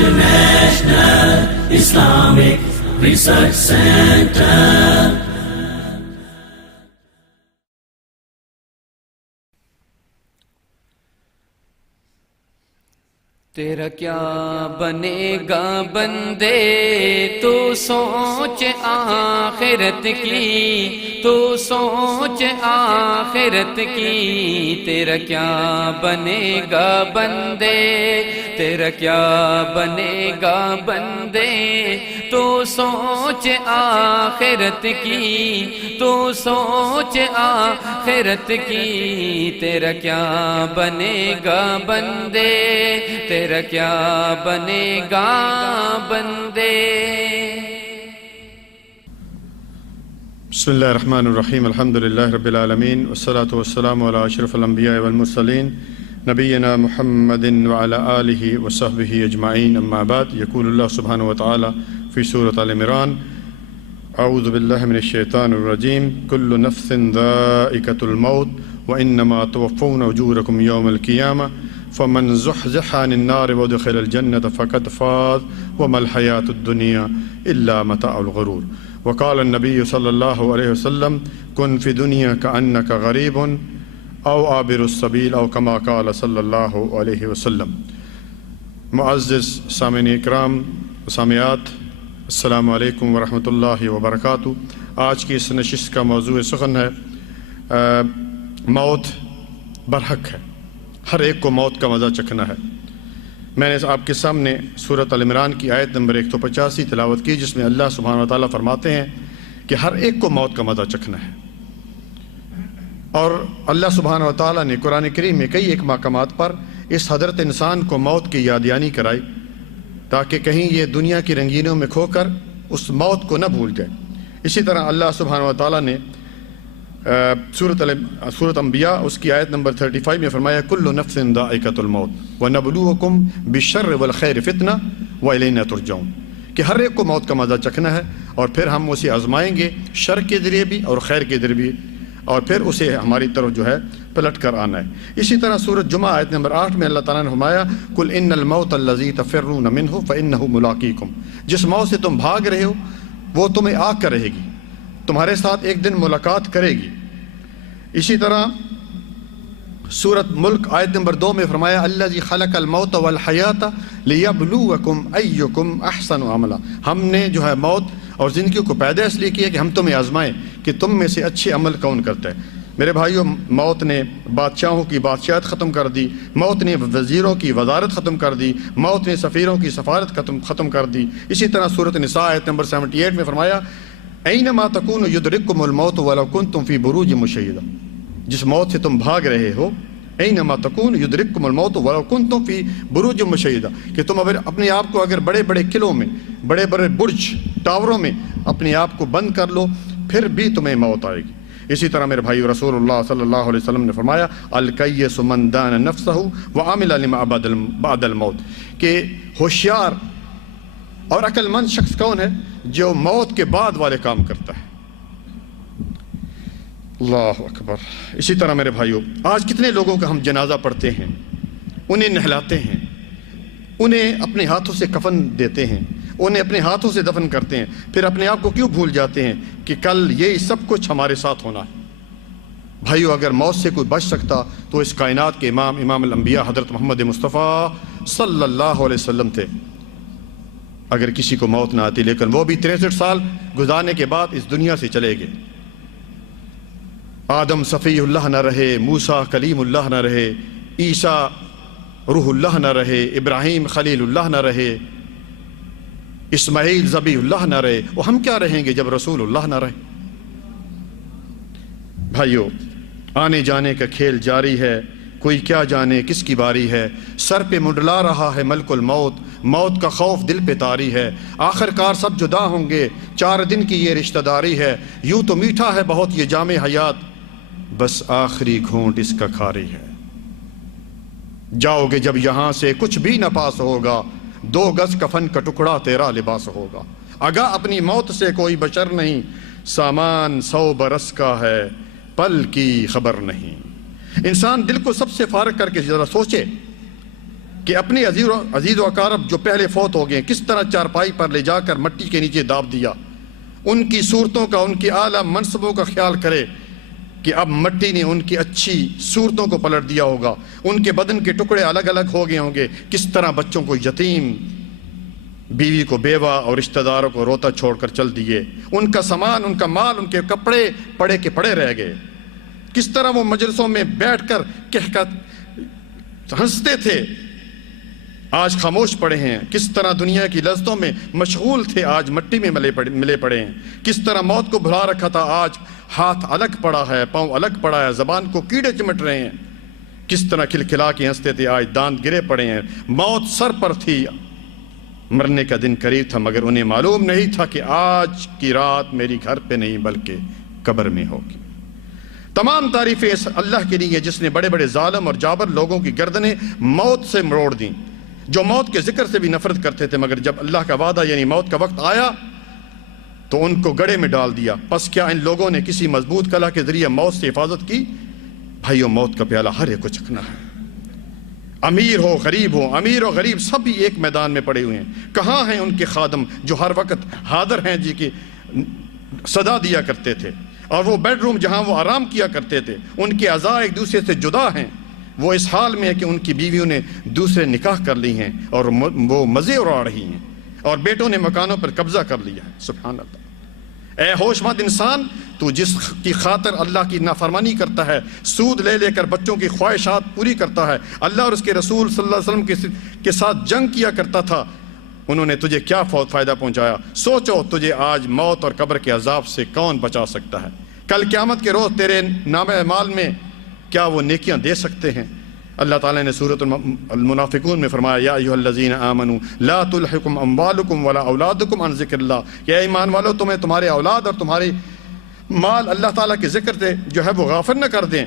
International Islamic Research Center. تیرا کیا بنے گا بندے تو سوچ آخرت کی، تو سوچ آخرت کی. تیرا کیا بنے گا بندے، تیرا کیا بنے گا بندے تو سوچ آخرت کی، تو سوچ آخرت کی. تیرا کیا بنے گا بندے، تیرا کیا بنے گا بندے. بسم اللہ الرحمن الرحیم. الحمدللہ رب العالمین، والصلاة والسلام علی اشرف الانبیاء والمرسلین نبینا محمد وعلی آلہ وصحبہ اجمعین. اما بعد، یقول اللہ سبحانہ وتعالی فی سورۃ آل عمران: اعوذ باللہ من الشیطان الرجیم. کل نفس ذائقۃ الموت وانما توفون اجورکم یوم القیامہ فمن زحزح عن النار وادخل الجنة فقد فاز وما الحياة الدنيا إلا متاع الغرور. وقال النبي صلى الله عليه وسلم: كن في دنيا كأنك غريب أو عابر السبيل أو كما قال صلى الله عليه وسلم. معزز سامعین اکرام و سامعات، السلام علیکم ورحمۃ اللہ وبرکاتہ. آج کی اس نشست کا موضوع سخن ہے موت برحق ہے، ہر ایک کو موت کا مزہ چکھنا ہے. میں نے آپ کے سامنے سورۃ ال عمران کی آیت نمبر 185 تلاوت کی، جس میں اللہ سبحانہ وتعالیٰ فرماتے ہیں کہ ہر ایک کو موت کا مزہ چکھنا ہے. اور اللہ سبحانہ وتعالیٰ نے قرآن کریم میں کئی ایک مقامات پر اس حضرت انسان کو موت کی یادیانی کرائی، تاکہ کہیں یہ دنیا کی رنگینوں میں کھو کر اس موت کو نہ بھول جائے. اسی طرح اللہ سبحانہ وتعالیٰ نے سورۃ انبیاء اس کی آیت نمبر 35 میں فرمایا: کل نفس ذائقۃ الموت ونبلوکم بالشر والخیر فتنہ والینا ترجعون. کہ ہر ایک کو موت کا مزہ چکھنا ہے، اور پھر ہم اسے آزمائیں گے شر کے ذریعے بھی اور خیر کے ذریعے بھی، اور پھر اسے ہماری طرف جو ہے پلٹ کر آنا ہے. اسی طرح سورۃ جمعہ آیت نمبر 8 میں اللہ تعالیٰ نے فرمایا: قل ان الموت الذی تفرون منہ فانہ ملاقیکم. جس موت سے تم بھاگ رہے ہو وہ تمہیں آ کر رہے گی، تمہارے ساتھ ایک دن ملاقات کرے گی. اسی طرح سورۃ ملک آیت نمبر 2 میں فرمایا: الذی خلق الموت والحیات لیبلوکم ایکم احسن عملا. ہم نے جو ہے موت اور زندگی کو پیدا اس لیے کیا کہ ہم تمہیں آزمائیں کہ تم میں سے اچھے عمل کون کرتا ہے. میرے بھائیوں، موت نے بادشاہوں کی بادشاہت ختم کر دی، موت نے وزیروں کی وزارت ختم کر دی، موت نے سفیروں کی سفارت ختم کر دی. اسی طرح سورۃ نساء آیت نمبر 78 میں فرمایا: اینما تکونوا یدرککم الموت ولو کنتم فی بروج مشیدہ. جس موت سے تم بھاگ رہے ہو، اینما تکونوا یدرککم الموت ولو کنتم فی بروج مشیدہ، کہ تم اپنے آپ کو اگر بڑے بڑے قلعوں میں، بڑے بڑے برج ٹاوروں میں اپنے آپ کو بند کر لو، پھر بھی تمہیں موت آئے گی. اسی طرح میرے بھائی رسول اللہ صلی اللہ علیہ وسلم نے فرمایا: الکیس من دان نفسہ وعمل لما بعد الموت. کہ ہوشیار اور عقل مند شخص کون ہے؟ جو موت کے بعد والے کام کرتا ہے. اللہ اکبر. اسی طرح میرے بھائیوں، آج کتنے لوگوں کا ہم جنازہ پڑھتے ہیں، انہیں نہلاتے ہیں، انہیں اپنے ہاتھوں سے کفن دیتے ہیں، انہیں اپنے ہاتھوں سے دفن کرتے ہیں، پھر اپنے آپ کو کیوں بھول جاتے ہیں کہ کل یہ سب کچھ ہمارے ساتھ ہونا ہے. بھائیوں، اگر موت سے کوئی بچ سکتا تو اس کائنات کے امام الانبیاء حضرت محمد مصطفیٰ صلی اللہ علیہ وسلم تھے. اگر کسی کو موت نہ آتی، لیکن وہ بھی 63 سال گزارنے کے بعد اس دنیا سے چلے گئے. آدم صفی اللہ نہ رہے، موسیٰ کلیم اللہ نہ رہے، عیسیٰ روح اللہ نہ رہے، ابراہیم خلیل اللہ نہ رہے، اسماعیل ذبیح اللہ نہ رہے. وہ ہم کیا رہیں گے جب رسول اللہ نہ رہے؟ بھائیو، آنے جانے کا کھیل جاری ہے، کوئی کیا جانے کس کی باری ہے. سر پہ منڈلا رہا ہے ملک الموت، موت کا خوف دل پہ طاری ہے. آخر کار سب جدا ہوں گے، 4 دن کی یہ رشتہ داری ہے. یوں تو میٹھا ہے بہت یہ جام حیات، بس آخری گھونٹ اس کا کھاری ہے. جاؤ گے جب یہاں سے کچھ بھی نہ پاس ہوگا، 2 گز کفن کا ٹکڑا تیرا لباس ہوگا. آگاہ اپنی موت سے کوئی بشر نہیں، سامان 100 برس کا ہے پل کی خبر نہیں. انسان دل کو سب سے فارغ کر کے ذرا سوچے کہ اپنے عزیز و اقارب جو پہلے فوت ہو گئے کس طرح چارپائی پر لے جا کر مٹی کے نیچے داب دیا، ان کی صورتوں کا، ان کی اعلیٰ منصبوں کا خیال کرے کہ اب مٹی نے ان کی اچھی صورتوں کو پلٹ دیا ہوگا، ان کے بدن کے ٹکڑے الگ الگ ہو گئے ہوں گے، کس طرح بچوں کو یتیم، بیوی کو بیوہ اور رشتہ داروں کو روتا چھوڑ کر چل دیے، ان کا سامان، ان کا مال، ان کے کپڑے پڑے کے پڑے رہ گئے، کس طرح وہ مجلسوں میں بیٹھ کر ہنستے تھے آج خاموش پڑے ہیں، کس طرح دنیا کی لذتوں میں مشغول تھے آج مٹی میں ملے پڑے ہیں، کس طرح موت کو بھلا رکھا تھا آج ہاتھ الگ پڑا ہے، پاؤں الگ پڑا ہے، زبان کو کیڑے چمٹ رہے ہیں، کس طرح کھلکھلا کے ہنستے تھے آج دانت گرے پڑے ہیں، موت سر پر تھی، مرنے کا دن قریب تھا، مگر انہیں معلوم نہیں تھا کہ آج کی رات میری گھر پہ نہیں بلکہ قبر میں ہوگی۔ تمام تعریفیں اس اللہ کے لیے جس نے بڑے بڑے ظالم اور جابر لوگوں کی گردنیں موت سے مروڑ دیں، جو موت کے ذکر سے بھی نفرت کرتے تھے، مگر جب اللہ کا وعدہ یعنی موت کا وقت آیا تو ان کو گڑھے میں ڈال دیا۔ پس کیا ان لوگوں نے کسی مضبوط کلا کے ذریعے موت سے حفاظت کی؟ بھائیو، موت کا پیالہ ہر ایک کو چکھنا ہے، امیر ہو غریب ہو، امیر و غریب سب ہی ایک میدان میں پڑے ہوئے ہیں۔ کہاں ہیں ان کے خادم جو ہر وقت حاضر ہیں جی کی صدا دیا کرتے تھے، اور وہ بیڈ روم جہاں وہ آرام کیا کرتے تھے، ان کے اعضاء ایک دوسرے سے جدا ہیں، وہ اس حال میں ہے کہ ان کی بیویوں نے دوسرے نکاح کر لی ہیں اور وہ مزے اڑا رہی ہیں، اور بیٹوں نے مکانوں پر قبضہ کر لیا ہے۔ سبحان اللہ۔ اے ہوش مند انسان، تو جس کی خاطر اللہ کی نافرمانی کرتا ہے، سود لے لے کر بچوں کی خواہشات پوری کرتا ہے، اللہ اور اس کے رسول صلی اللہ علیہ وسلم کے ساتھ جنگ کیا کرتا تھا، انہوں نے تجھے کیا فائدہ پہنچایا؟ سوچو تجھے آج موت اور قبر کے عذاب سے کون بچا سکتا ہے؟ کل قیامت کے روز تیرے نامہ اعمال میں کیا وہ نیکیاں دے سکتے ہیں؟ اللہ تعالیٰ نے سورۃ المنافقون میں فرمایا، یا ایھا الذین آمنوا لا تلھکم اموالکم ولا اولادکم عن ذکر اللہ، کہ اے ایمان والو تمہیں تمہارے اولاد اور تمہارے مال اللہ تعالیٰ کے ذکر سے جو ہے وہ غافل نہ کر دیں۔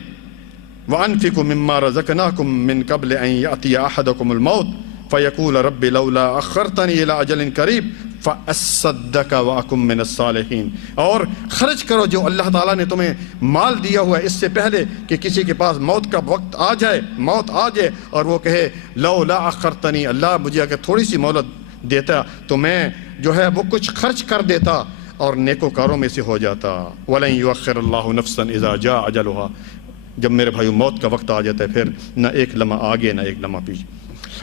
وانفقوا مما رزقناکم من قبل ان یأتی احدکم الموت فیقول رب لولا اخرتنی الی اجل قریب فاصدق واکن من الصالحین، اور خرچ کرو جو اللہ تعالیٰ نے تمہیں مال دیا ہوا ہے اس سے پہلے کہ کسی کے پاس موت کا وقت آ جائے، موت آ جائے اور وہ کہے لولا اخرتنی، اللہ مجھے اگر تھوڑی سی مہلت دیتا تو میں جو ہے وہ کچھ خرچ کر دیتا اور نیکوکاروں میں سے ہو جاتا۔ وَلَن يُؤَخِّرَ اللَّهُ نَفْسًا إِذَا جَاءَ أَجَلُهَا، جب میرے بھائیو موت کا وقت آ جاتا ہے پھر نہ ایک لمحہ آگے نہ ایک لمحہ پیچھے۔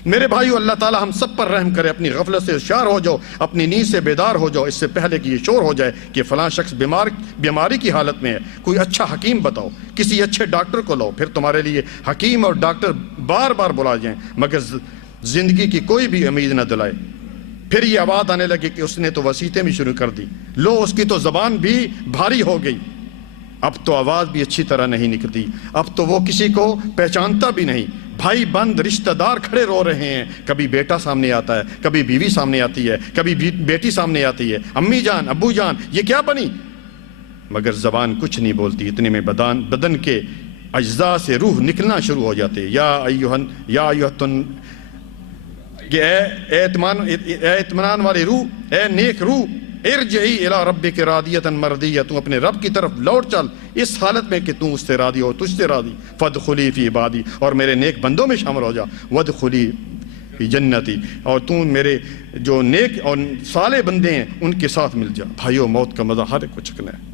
میرے بھائیو، اللہ تعالیٰ ہم سب پر رحم کرے، اپنی غفلت سے ہوشیار ہو جاؤ، اپنی نیند سے بیدار ہو جاؤ، اس سے پہلے کہ یہ شور ہو جائے کہ فلاں شخص بیماری کی حالت میں ہے، کوئی اچھا حکیم بتاؤ، کسی اچھے ڈاکٹر کو لاؤ، پھر تمہارے لیے حکیم اور ڈاکٹر بار بار بلا جائیں، مگر زندگی کی کوئی بھی امید نہ دلائے۔ پھر یہ آواز آنے لگی کہ اس نے تو وسیعتیں بھی شروع کر دی، لو اس کی تو زبان بھی بھاری ہو گئی، اب تو آواز بھی اچھی طرح نہیں نکلتی، اب تو وہ کسی کو پہچانتا بھی نہیں، بھائی بند رشتہ دار کھڑے رو رہے ہیں، کبھی بیٹا سامنے آتا ہے، کبھی بیوی سامنے آتی ہے، کبھی بیٹی سامنے آتی ہے، امی جان ابو جان یہ کیا بنی، مگر زبان کچھ نہیں بولتی، اتنے میں بدن کے اجزاء سے روح نکلنا شروع ہو جاتے۔ یا ایھا کہ اے اطمینان والی روح، اے نیک روح، ارجعی الی ربک راضیۃ مرضیہ، تو اپنے رب کی طرف لوٹ چل اس حالت میں کہ تو اس سے راضی ہو، تجھ سے راضی، فادخلی فی عبادی، اور میرے نیک بندوں میں شامل ہو جا، وادخلی فی جنتی، اور تو میرے جو نیک اور صالح بندے ہیں ان کے ساتھ مل جا۔ بھائیو، موت کا مزہ ہر ایک کو چکنا ہے۔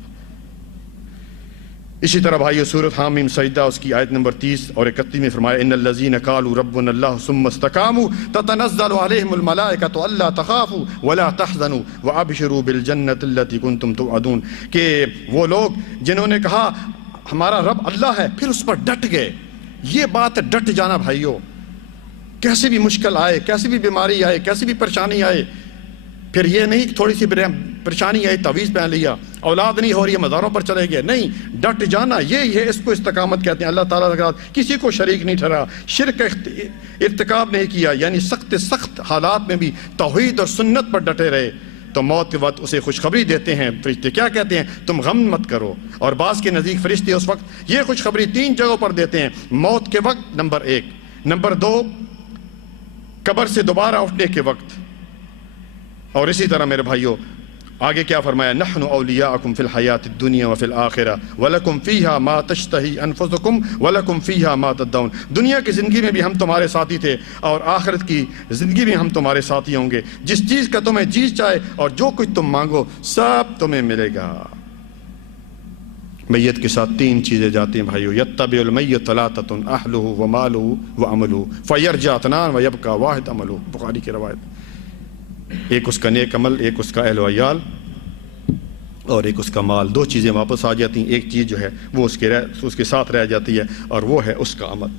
اسی طرح بھائیو، سورۃ حامیم سجدہ اس کی آیت نمبر 30 اور 31 میں فرمایا، ان الذین قالوا ربنا اللہ ثم استقاموا تتنزل علیہم الملائکۃ الا تخافوا ولا تحزنوا وابشروا بالجنۃ التی کنتم توعدون، کہ وہ لوگ جنہوں نے کہا ہمارا رب اللہ ہے پھر اس پر ڈٹ گئے۔ یہ بات ہے ڈٹ جانا بھائیو، کیسی بھی مشکل آئے، کیسی بھی بیماری آئے، کیسی بھی پریشانی آئے، پھر یہ نہیں تھوڑی سی پریشانی آئی تعویذ پہن لیا، اولاد نہیں ہو رہی ہے مزاروں پر چلے گئے، نہیں، ڈٹ جانا یہی ہے، اس کو استقامت کہتے ہیں۔ اللہ تعالیٰ نے کسی کو شریک نہیں ٹھہرا، شرک ارتکاب نہیں کیا، یعنی سخت حالات میں بھی توحید اور سنت پر ڈٹے رہے، تو موت کے وقت اسے خوشخبری دیتے ہیں فرشتے۔ کیا کہتے ہیں؟ تم غم مت کرو، اور بعض کے نزدیک فرشتے اس وقت یہ خوشخبری 3 جگہوں پر دیتے ہیں، موت کے وقت نمبر 1، نمبر 2 قبر سے دوبارہ اٹھنے کے وقت، اور اسی طرح میرے بھائیوں آگے کیا فرمایا؟ نحن اولیاءکم فی الحیات الدنیا وفی الآخرہ ولکم فیہا ما تشتہی انفسکم ولکم فیہا ما تدعون. دنیا کی زندگی میں بھی ہم تمہارے ساتھی تھے اور آخرت کی زندگی میں ہم تمہارے ساتھی ہوں گے. جس چیز کا تمہیں جی چاہے اور جو کچھ تم مانگو سب تمہیں ملے گا. میت کے ساتھ تین چیزیں جاتی ہیں بھائیو. یتبع المیت ثلاثۃ اہلہ ومالہ وعملہ فیرجع اثنان ویبقى واحد عملہ. بخاری کی روایت. ایک اس کا نیک عمل، ایک اس کا اہل و عیال اور ایک اس کا مال. دو چیزیں واپس آ جاتی ہیں. ایک چیز جو ہے وہ اس کے ساتھ رہ جاتی ہے اور وہ ہے اس کا عمل.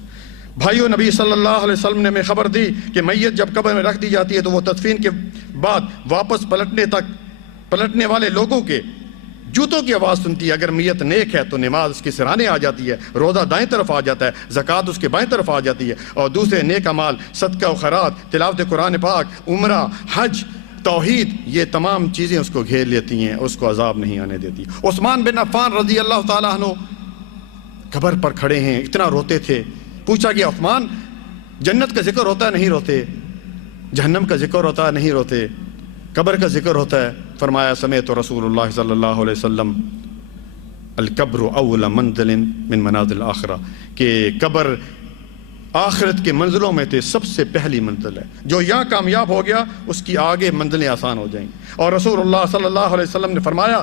بھائیو نبی صلی اللہ علیہ وسلم نے ہمیں خبر دی کہ میت جب قبر میں رکھ دی جاتی ہے تو وہ تدفین کے بعد واپس پلٹنے والے لوگوں کے جوتوں کی آواز سنتی ہے. اگر میت نیک ہے تو نماز اس کے سرانے آ جاتی ہے، روزہ دائیں طرف آ جاتا ہے، زکوٰۃ اس کے بائیں طرف آ جاتی ہے، اور دوسرے نیک اعمال صدقہ و خیرات، تلاوت قرآن پاک، عمرہ، حج، توحید، یہ تمام چیزیں اس کو گھیر لیتی ہیں، اس کو عذاب نہیں آنے دیتی. عثمان بن عفان رضی اللہ تعالیٰ عنہ قبر پر کھڑے ہیں، اتنا روتے تھے. پوچھا گیا عثمان جنت کا ذکر ہوتا ہے نہیں روتے؟ جہنم کا ذکر ہوتا ہے نہیں روتے؟ قبر کا ذکر ہوتا ہے؟ فرمایا سمعت رسول اللہ صلی اللہ علیہ وسلم القبر اول منزل من منازل الآخرہ، کہ قبر آخرت کے منزلوں میں سے سب سے پہلی منزل ہے. جو یہاں کامیاب ہو گیا اس کی آگے منزلیں آسان ہو جائیں. اور رسول اللہ صلی اللہ علیہ وسلم نے فرمایا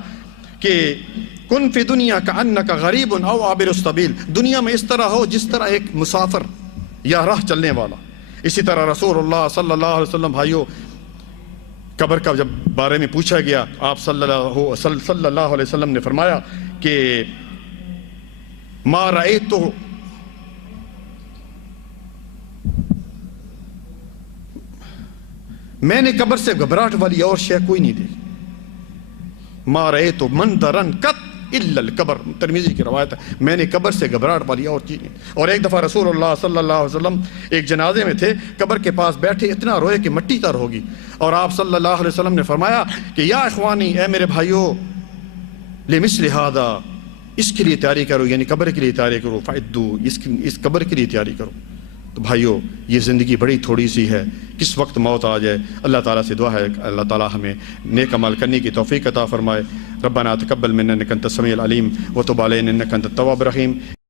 کہ کن فی دنیا کأنک غریب او عابر السبیل. دنیا میں اس طرح ہو جس طرح ایک مسافر یا راہ چلنے والا. اسی طرح رسول اللہ صلی اللہ علیہ وسلم بھائیو قبر کا جب بارے میں پوچھا گیا آپ صلی اللہ علیہ وسلم نے فرمایا کہ ما رأیت میں نے قبر سے گھبراہٹ والی اور شے کوئی نہیں دیکھی. ما رأیت منظرا قط الا القبر. ترمذی کی روایت ہے میں نے قبر سے گھبراہٹ والی اور چیز نہیں. اور ایک دفعہ رسول اللہ صلی اللہ علیہ وسلم ایک جنازے میں تھے، قبر کے پاس بیٹھے، اتنا روئے کہ مٹی تر ہوگی. اور آپ صلی اللہ علیہ وسلم نے فرمایا کہ یا اخوانی، اے میرے بھائیو، لمثل ھذا، اس کے لیے تیاری کرو، یعنی قبر کے لیے تیاری کرو، فعدوا، اس قبر کے لیے تیاری کرو. تو بھائیو یہ زندگی بڑی تھوڑی سی ہے، کس وقت موت آ جائے. اللہ تعالیٰ سے دعا ہے اللہ تعالیٰ ہمیں نیک عمل کرنے کی توفیق عطا فرمائے. ربنا تقبل منا انک انت السمیع العلیم وتب علینا انک انت التواب الرحیم.